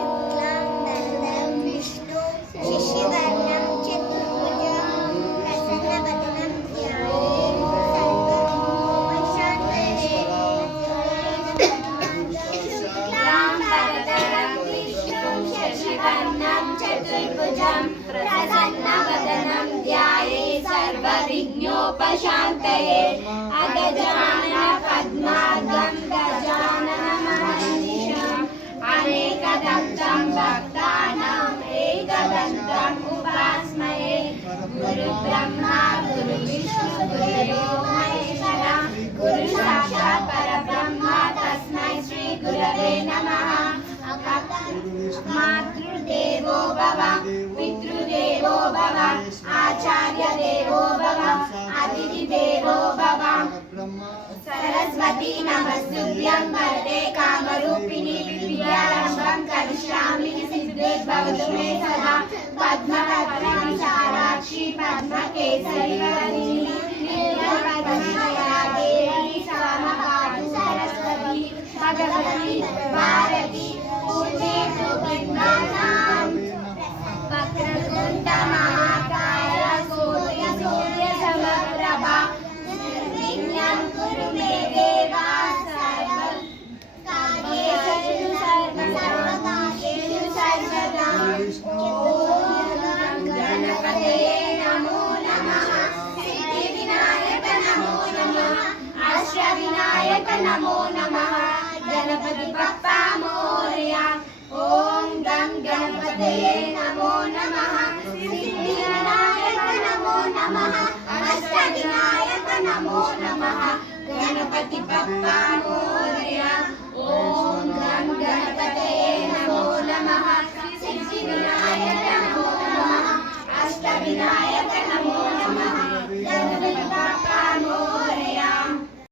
शुक्लांबरधरं विष्णु शशिवर्णं चतुर्भुजं प्रसन्नवदनं ध्यायेत् सर्वविघ्नोपशान्तये शुक्लांबरधरं विष्णु शशिवर्णं चतुर्भुजं प्रसन्नवदनं ध्यायेत् सर्वविघ्नोपशान्तये अगजानन पद्मार्गं गजाननमहर्निशम् अनेकदन्तं भक्तानाम् एकदन्तम् उपास्महे गुरुब्रह्मा गुरुविष्णु गुरुदेवो महेश्वरः गुरु साक्षात् परब्रह्म तस्मै श्री गुरवे नमः मातृदेवो भव पितृदेवो भव आचार्य देवो भव अतिथि देवो भव सरस्वती नमस्तुभ्यं वरदे कामरूपिणी विद्यारम्भं करिष्यामि सिद्धे भवतु मे सदा पद्मपत्र विशालाक्षी पद्मकेसरी वरदिनी नीलकण्ठया देवी सामपातु सरस्वती भगवती भारती पूर्णेतु गङ्गानां वक्रतुण्ड महाकाय सूर्यसमप्रभा निर्विघ्नं कुरु मे देवा सर्वकार्येषु सर्वदा ॐ गणपतये नमो नमः सिद्धिविनायक नमो नमः अष्टविनायक नमो नमः गणपति बप्पा मोरया ॐ गं गणपतये नमो नमः सिद्धिविनायक नमो नमः अष्टविनायक नमो नमः गणपति बप्पा मोरया।